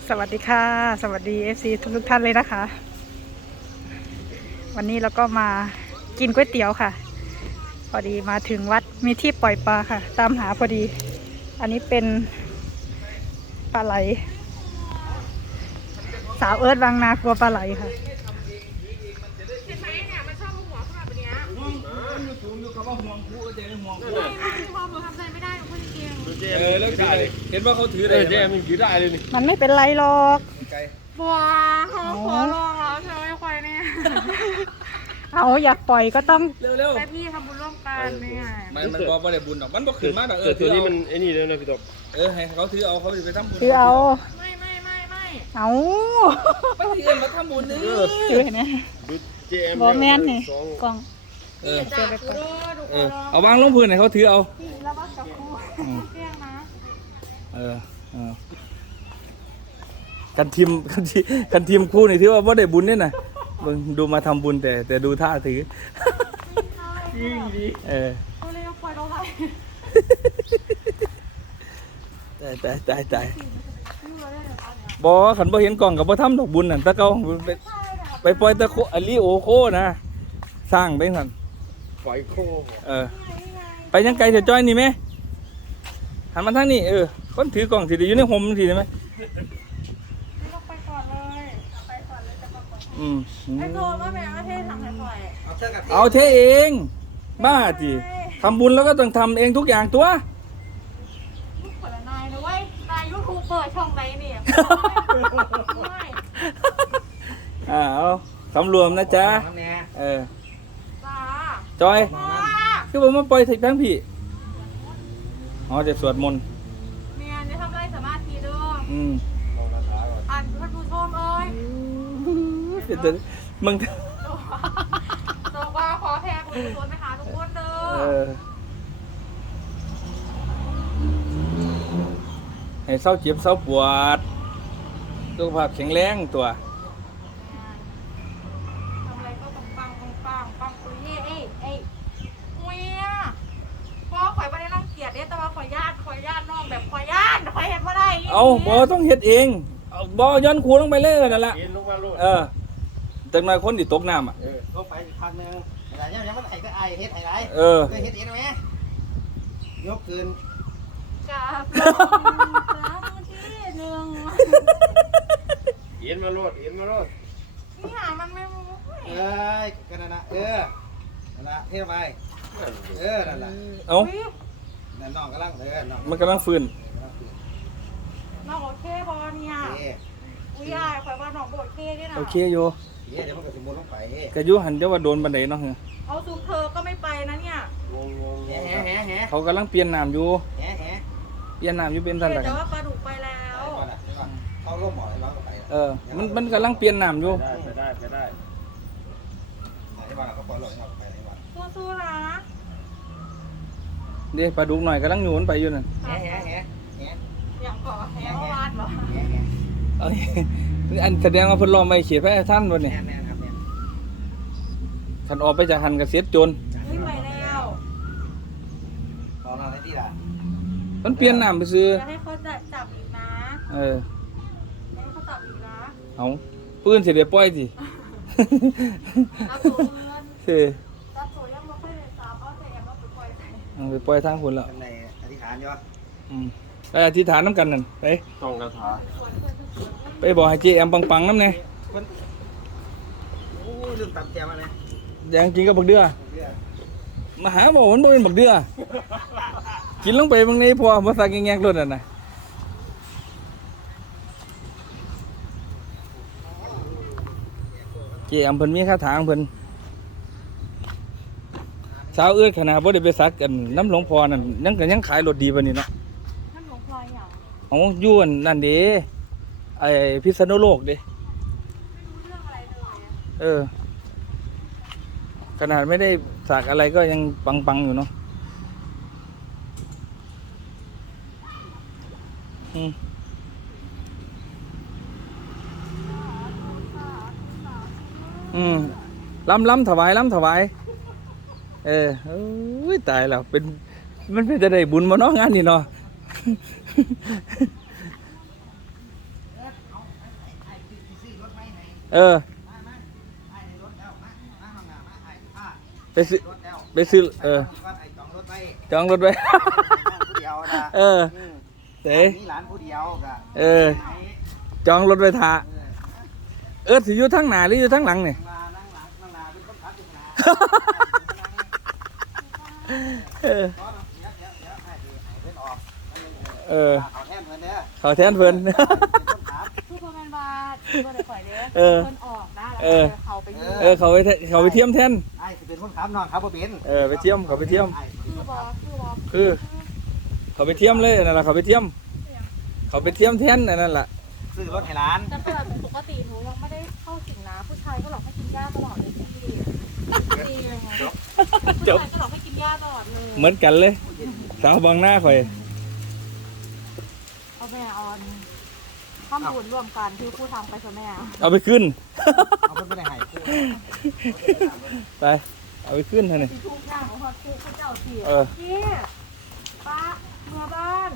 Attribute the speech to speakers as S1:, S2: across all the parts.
S1: สวัสดีค่ะสวัสดี FC ทุกท่านเลยนะคะวันนี้เราก็มากินก๋วยเตี๋ยวค่ะพอดีมาถึงวัดมีที่ปล่อยปลาค่ะตามหาพอดีอันนี้เป็นปลาไหลสาวเอิร์ธวังนากลัวปลาไหลค่ะ
S2: เห็นไหมเนี่ยมันชอบหัวขนาดนี้ห่วงหนูทำใจไม่ได้ของคนจริง
S3: แล้วได้เห็นว่าเขาถือได้เจมันถือได้เลยนี่
S1: มันไม่เป็นไรหรอก
S2: บัวเขาขอลองแล้วเธอไม่ควายเนี่ย
S1: เอาอยากปล่อยก็ต้อง
S3: เร็ว
S2: ไปพี่ทำบุญร่วมกันนี่ไง
S3: มันบอกว่าได้บุญหรอกมันบอกขึ้นมาก
S4: ตัวนี้มันไอ้นี่แล้วนะพี่ตบ
S3: ให้เขาถือเอาเขาไปทำบุญ
S1: ถือเอา
S2: ไม่
S1: เอา
S3: ไปเรียนมาทำบุญนี่
S1: ถือเห็นไหมบอแมนนี่กล่อง
S3: เอาวางลงพื้นให้เขาถือเอา
S2: แล้วว่ากับครูเที่ยงนะ
S3: กันทีมคู่นี่ถือว่าได้บุญเนี่ยนะมึงดูมาทำบุญแต่ดูท่าถือ
S2: จริงดิเขาเลยปล่อยเรา
S3: ไปตายบอขันบ่เห็นกล่องกับบ่ทำดอกบุญนั่นตะเกาไปปล่อยตะโคอลิโอโคนะสร้างไปสั่น
S4: ปล่อยโค
S3: ไปยังไกลจะจ้อยนี่ไหมหันมาทางนี้คนถือกล่องสิได้อยู่ในห่มสิได้ไหม
S2: ไปก่อนเลยไปก่อนเลยจะมาก่อนไอ้โทษว่าแม่ว่าเททำให้ปล่อย
S3: เอาเทเองบ้าจีทำบุญแล้วก็ต้องทำเองทุกอย่างตัว
S2: ผลนายนะเว้ยนายยูทูบเปิดช่องไหนเนี่ย
S3: เอาสำรวมนะจ๊ะจอยคือผมมาปล่อยถิทั้งพี่อ๋อจะสวดมนต์
S2: เมียจะทำไรสามารถทีด้วยอ่านท่านผู้ชมเอ้ย
S3: มึง
S2: บอกว่าขอแพ้คุณผู้ชมไปหาทุกคนเด้อ
S3: ให้เศร้าเจ็บเศร้าปวดสุขภาพแข็งแรงตัว
S2: ทำอะไรก็ปังคุยเอ้ยคุยพ่อข่อยไม่ได้รังเกียจเนี่ยแต่ว่าข่อยญาติน้องแบบข่อยเห็นว่าได้
S3: เอาบอต้องเฮ็ดเองบอย้อนคูลงไปเลยนั่นแหละจากนั้นคนที่ตกน้ำ
S4: ลงไปพักนึงอะไรเนี่ยยังมันไอ้ก็ไอเฮ็ดไอ้ไรเฮ็ดเองไหมยกคืน
S2: กับที่หนึ่ง
S4: เอ็นมาโลด
S2: นี่หามันไม่รู้
S4: กันนะนั่นละเท่ไปนั่นละนั่นน้องกำลัง
S3: มันกำลังฟื้น
S2: น้องโอเคพอเนี่ยอุ้ยข่อยว่าน้องโอเคด้วยนะ
S3: โอเคโย
S4: เดี๋ยวมันก็สมบูรณ์ลงไป
S3: กระยุหันจะว่าโดนบันไดเนาะ
S2: เอาซูเธอก็ไม่ไปนะเนี่ย
S3: เขากำลังเปลี่ยนน้ำอยู่เปลี่ยนน้ำอยู่เป็นสันหลัง
S2: แต่ว่าปลาดุกไปแล้ว
S4: เขาล่มหมอให้ร้องไป
S3: มันกำลังเปลี่ยนน้ำอยู่
S4: ไปได้ไอ้บ้านเขาปล่อยหลอดไปไอ้บ้าน
S2: สู้ๆนะ
S3: เดี๋ยวปลาดุกหน่อยกำลังหยุนไปอยู่นั่น
S2: อย่างก่อแหววานเหรอ
S3: อันแสดงว่าเพิ่นรอไม่เขียนพระท่านวันนี้ขันออกไปจากหันกับเสียจน
S2: ไม่ไปแล้ว
S4: ตอนนั้นไอ้ที่ล่ะ
S3: มันเปลี่ยนน้ำไปซื้อ
S2: ให้เขาจับอีกนะให้เขาจับอีกนะ
S3: เอาปืนเสียเดี๋ยวปล่อยสิ
S2: จับตัวเงินจับตัวยังไม่ค่อยเลยจับเอาแต่แอมเอาไปปล่อย
S3: ไปปล่อยทางคนละ
S4: ในอธิษฐานอยู่
S3: ไปอธิษฐานน้ำกันนั่นไป
S4: ต้องคาถา
S3: ไปบอกให้เจแอมปังน้ำเนี่ย
S4: โอ้ลืมตำแจมาเลย
S3: ยังกินกับบักเดือมาหาบอกมันเป็นบักเดือกินลงไปบางนี้พอมาสักแงกๆรถน่ะเจแอมเพิ่นมีคาถาเพิ่นสาวเอื้อขนาดบ่ได้ไปสักกันน้ำหลวงพ่อนั่นยังขายรถดีปานนี้เนาะ
S2: น้ำหลวงพ่ออย่าง
S3: อ๋อยวนนั่นเด้ไอ้พิษณุโลกเด้
S2: ไม่รู้เรื่องอะไรเลย
S3: ขนาดไม่ได้สักอะไรก็ยังปังอยู่เนาะล้ำถวายตายแล้วมันเป็นจะได้บุญมาเนาะงานนี่เนาะเออไปซื้อไปซื้อจองรถไว้
S4: ผู้เดียวนะ
S3: เออเต๋
S4: มีหลานผู้เดียวกะ
S3: เออจองรถไว้ท่าสิอยู่ทั้งหน้าหรืออยู่ทั้งหลังนี่
S4: นั่งหลังเป็นคนขับอยู่หน้า
S3: เออ
S4: ให้เพิ่นออก
S3: เออ
S4: เขาแทนเพิ่นเด้อ
S3: เขาแทนเพิ่น
S4: เป็นคนขับ
S2: คือพ่อแม่นว่าบ่ได้ข่อยเด้
S3: เออ
S2: เพิ่นออกนะ
S3: เออ
S2: เขาไปยืน
S3: เขาไปเทียมแทน
S4: ไอ้สิเป็นคนขับน้องขับบ่เป็น
S3: ไปเทียมเขาไปเทียม
S2: คือบ่
S3: คือเขาไปเทียมเลยนั่นแหละเขาไปเทียม เขาไปเทียมแทนนั่นแหละ
S4: ซื้อรถให้หลาน
S2: แต่เปิดปกติหนูยังไม่ได้เข้าสิงนะผู้ชายก็หลอกให้กินหญ้าตลอดเลยพี่ดีเลยไงผู้ชายก็หลอกให้กินหญ้าตลอดเลย
S3: เหมือนกันเลยสาวบางหน้าข่อย
S2: เอาแม่ออนข้ามบุญร่วมกันที่ผู้ทำไปซะแม่
S3: เอาไปขึ้น
S4: เอาเพิ่นบ่ได้ให้คู่
S3: ไปเอาไปขึ้นเท่านี้
S2: ทุกอย่างของพ่อครูเขาเจ้าเสีย
S3: เออ
S2: พี่ป้าเมื่อบ้าน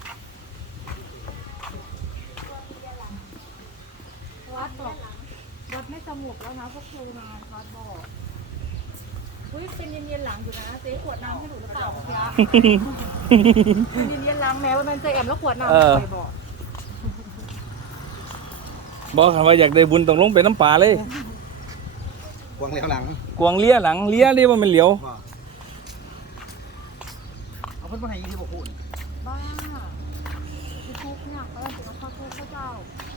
S2: วัดบอกวัดไม่สงบแล้วนะพวกครูนะวัดบอกอุ้ยเป็นเย็นๆหลังอยู่นะเจ๊ขวดน้ำให้หนูหรือเปล่าเมื่อกี้เป็นเย็นๆหลังแม้ว่ามันจะแอมแล้วขวดน้ำใครบอก
S3: บอกกันว่าอยากได้บุญต้องลงไปน้ำป่าเลย
S4: กวางเลี้ยวหลัง
S3: กวางเลี้ยหลังเลี้ยเรียกว่ามันเหลียว
S4: บ่เอาเพิ่นบ่ให้ยี่สิบคู่
S2: บ้าพี่ทุกเนี่ยเขาจะเป็นข้าวทุกข้าวเจ้า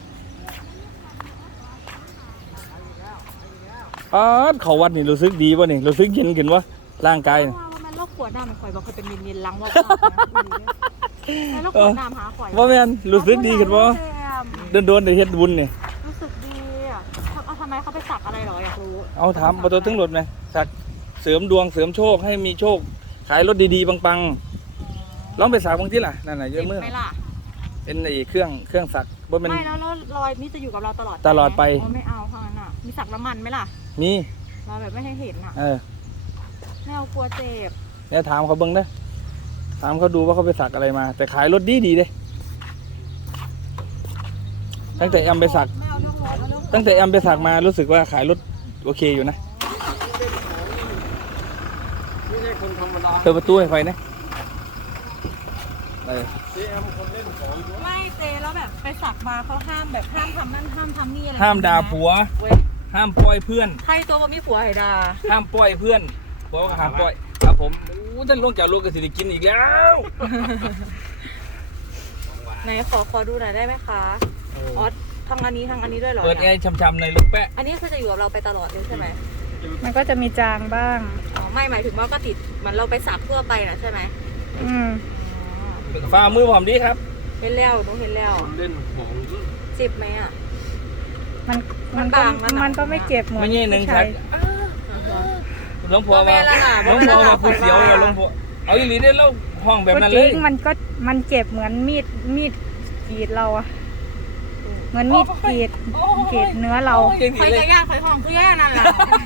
S3: เขาวัดนี่รู้สึกดีป่ะนี่รู้สึกเย็นขึ้นวะร่างกายนี่
S2: ว่ามันโรคขวดน้ำข่อยบอกเคยเป็นเย็นๆล้างว่าแล้วโรคขวดน้ำหาข่อย
S3: ว่าแม่นรู้สึกดีขึ้นวะโดนได้เฮ็ดบุญนี่
S2: รู้สึกดีอ่ะเอาทำไมเขาไปสักอะไรหรออยากรู้
S3: เอาถามประตูถึงรถไหมสักเสริมดวงเสริมโชคให้มีโชคขายรถดีๆปังๆลองไปสักบางทีล่ะนั่นน่ะเยอะมือ
S2: ไหมล่ะ
S3: เป็นไอ้เครื่องสักบ่เป็น
S2: ไม่แล้วรอยนี่จะอยู่กับเราตลอด
S3: ตลอดไป
S2: ไม่เอาเท่านั้นอ่ะมีสักน้ำมันไหมล่ะ
S3: มี
S2: รอยแบบไม่ให้เห็นอ่ะ ไม่เอากลัวเจ็บ
S3: เนี่ยถามเขาเบิ่งเด้อถามเขาดูว่าเขาไปสักอะไรมา แต่ขายรถดีเด้ตั้งแต่แอมไปสัก
S2: ไม่เอาเรื่องรถเอาเรื่อง
S3: ตั้งแต่แอมไปสักมารู้สึกว่าขายรถโอเคอยู่นะ
S4: ไม่ใช่คนธรรมดา
S3: เปิดประตูให้ไฟนะเออ
S2: ไม่เจแล้วแบบไปสักมาเขาห้ามแบบห้ามทำนั่นห้ามทำนี่อะไร
S3: ห้ามด่าผัว
S2: เว้ย
S3: ห้ามปล่อยเพื่อน
S2: ใครตัวมีผัวไห้ดา
S3: ห้ามปล่อยเพื่อนผัวก็ห้ามปล่อยครับผมอู้ท่านลงจากรถก็สิได้กินอีกแล้ว
S2: ไหนขอดูหน่อยได้ไหมคะอ๋อทางอันนี้ด้วยเหรอ
S3: เปิดแอ
S2: เนี่ย
S3: ร์ช่ำๆในอยลูกแปะ
S2: อันนี้คือจะอยู่กับเราไปตลอดเลยใช่ไหม
S1: มันก็จะมีจางบ้าง
S2: อ๋อไม่หมายถึงว่าก็ติดเหมันเราไปสักทั่วไปนะใช่ไหม
S1: อืม
S3: ฝ่ามือผมดีครับ
S2: เห็นแล้วหนูเห็นแล้ว
S4: เล่นของ
S2: เจ็บไหมอ่ะ
S1: มัน
S2: มัน
S1: ก็
S2: บางแล้วนะ
S1: มันก็ไม่เจ็บเหมือน
S3: ไม่ใช่หนึ่ง
S1: ผู้
S3: ชั
S1: ชาก ย
S3: หลวงพ่อ
S2: บ่แม่
S3: ว่าน
S2: ละล่ะ
S3: หลวงพ่อว่าคุณเสียวอย่าหลวงพ่อเอาอีหลีได้เล่าห้องแบบนั้น
S1: จ
S3: เล
S1: ริ
S3: ย
S1: งมันเจ็บเหมือนมีดกรีดเราอะเหมือนมีดกรีดเนื้อเรา
S2: คอยจะย่างคอยห้องคือย่านั่นแหละ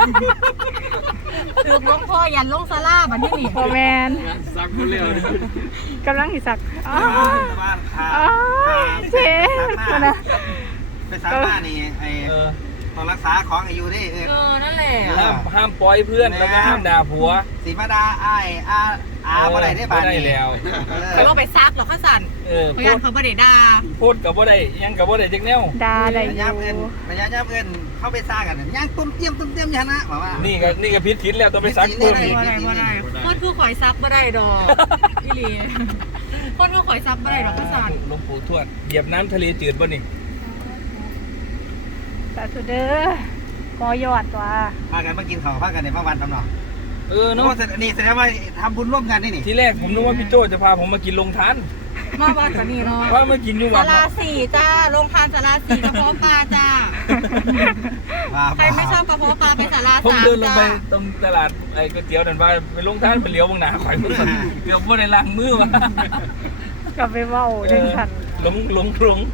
S2: ถือหลวงพ่อยันลงซาลาบันที่นี่
S1: พอแมน
S4: สักคนเร็ว
S1: กำลังหิสักอ๋อ
S4: บ้านขา
S1: อ๋อเจ๊นะ
S4: ไปสักหน้านี่ไอ้ต้องรักษาของอายุนี่
S2: นั่นแหละ
S3: ห้ามปล่อยเพื่อนแล้วก็ห้ามด่าผัว
S4: สีมาดาอ้ายอาบ่ได้ได้บาด
S3: บ่ได้แล้ว
S2: เขาว่าไปซักหรอข้าสัน
S3: โพ
S2: เขายั
S3: ด
S2: นเขาประเดดา
S3: โพดกับบ่ได้ยังกับบ่ได้จักแนว
S1: ดาอะไรอ
S4: ระยะเอิ้น
S1: ยู่
S4: ระยะเอิ้นเข้าไปซ่ากันย่างตุ้มเตี้ยมชนะบอกว่า
S3: นี่ก็ผิดแล้วต้องไปซัก
S4: ผิ
S3: ปื
S4: ด
S3: น
S4: เลย
S2: ว่าอะไรคนคือข่อยซักบ่ได้ดอกพี่ลีคนคือข่อยซักบ่ได้ดอกข้าสัน
S3: หลวงปู่ทวดเหยียบน้ำทะเลจืดบ่นี่
S1: แต่สุดเด้อขอยอดว่ะ
S4: พากันมากินข้าวพากันในวันทำหนอ
S3: เนาะ
S4: นี่แสดงว่าทำบุญร่วมกันนี่
S3: ทีแรกผมนึกว่าพี่โจจะพาผมมากินลงทาน
S2: มาวัดกันนี่เนาะ
S3: ว่ามากินอยู่วั
S2: ศา
S3: ด
S2: ลาสี่จ้าโรงทานศาลาสี่กระเพาะปลาจ้าใครไม่ชอบกระเพาะปลาไปศาลา
S3: ผม
S2: สาม
S3: เดินลง
S2: จ้า
S3: ไปตรงตลาดไอ้ก๋วยเตี๋ยวนั่นว่าไปลงทานไปเลี้ยวบางหนาข่อยมือเกือบบ่ได้ล้างมือว่ะ
S1: กลับไปเว้าเดินฉัน
S3: หลง
S1: หลวง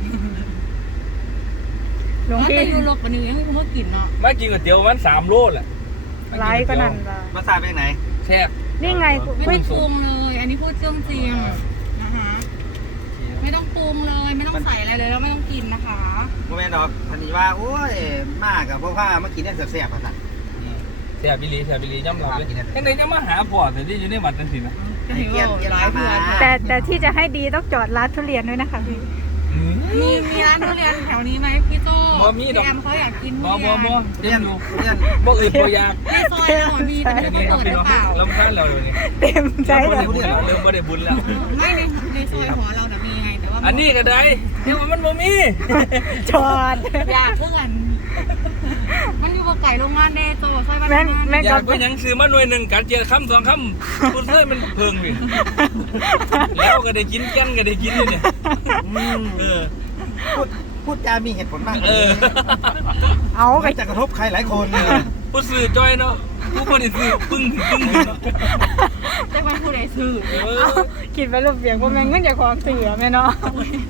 S2: มัน
S1: พี่
S2: จะอยู่โลกกันนี้ให้คุณพ่อกินเนาะ
S3: มากินก๋วยเตี๋ยวมัน3 โลแหละ
S1: ไลฟ์ก็นั่นว่ะ
S4: มาทราบเป็นไหน
S3: แซ่บ
S1: นี่ไง
S2: ไม่ต้องปรุงเลย อันนี้พูดเรื่องจริงนะคะไม่ต้องปรุงเลยไม่ต้องใส่อะไรเลยแล้วไม่ต้องกินนะคะ
S4: โมเมนต์ดอกพันนี้ว่าโอ้ยมากกับพวกผ้ามากินได้แซ่บๆอ่ะสัตว์
S3: แซ่บบิลีย่ำหลับเลยยังไงจะมาหาพ่อแต่ที่อยู่ในวัดนั่นสินะ
S2: จะเห็นว่าหลายเพื่อน
S1: แต่ที่จะให้ดีต้องจอดร้านทุเรียนด้วยนะคะพี่
S2: มีร้านทุเรียนแถวนี้ไหมพี่โต้
S3: มีดอก
S2: แอมเขาอยากกินทุ
S3: บ่
S2: เรียน
S3: เต็มอยู่
S4: เรียน
S3: บ่อื่นบ่อยาก
S2: ในซอยเรามีแต่
S3: แค่
S2: ไม่
S3: นี้
S2: เปิดห
S3: พี่
S2: รือ
S3: น้อง
S2: เปล่า
S3: ลำคาญเราเลยนี่
S1: เต็มใจ
S3: บ่
S1: เล
S3: ได้
S1: ย
S3: บุญแล้วเริ่มบ่ได้บุญแล้ว
S2: ไม่ในซอยหอเราน่ะมีไงแต่ว่า
S3: อันนี้ก็ได้เดี๋ยวมันบ่มี
S1: จอด
S2: อยากเพื่อนมันอยู่กับไก่โรงงานเดโตซอยบ้าน
S1: แม่ง
S2: งาน
S1: แม่ง
S3: อยา
S1: กั
S3: ก
S1: บ
S3: ไปหยังซื้อมาหน่วยหนึ่งกัดเจียคำสองคำคุณเส้ยมันเพิงพี่แล้วก็ได้กินกันก็ได้กินเลยเนี่ยเออ
S4: พูดจามีเหตุผลมาก
S3: เออ
S1: เอาไป
S4: ไม่จะกระทบใครหลายคน
S3: ผู้ซื้อจอยเนาะผู้บริสุทธิ์ปึ้งเนาะ
S2: จะเป็นผู้ใดซื้อ
S1: เอากินไปรูปเบียงว่าแม่งเงินจากของเสียแม่เนาะ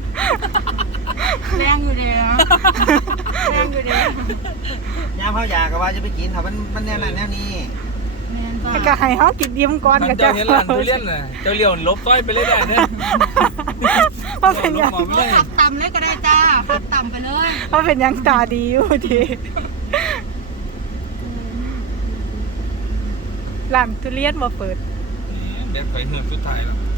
S2: แรงอยู่เลยนะแรงอยู่เลย
S4: ยามเขาอยากก็ว่าจะไปกินถ้ามันแน่นั่นแน่นี่
S2: แม่นจ้ะ
S1: ก็ให้เขากินยิ้มก่อน
S3: ท่าน
S1: กับ
S3: เจ้า
S1: เจ้า
S3: เห็นร้านทุเรียนน่ะเจ้าเลี้ยวลบต้อยไปเลยได้เนี่ย
S1: เพราะเป็นอย่าง
S2: เราขับต่ำเลยก็ได้จ้าขับต่ำไปเลย
S1: เพราะเป็นอย่างตาดีอยู่ทีร้านทุเรียนมาเปิด
S3: เด็ดไฟเหือกสุดท้ายแล้ว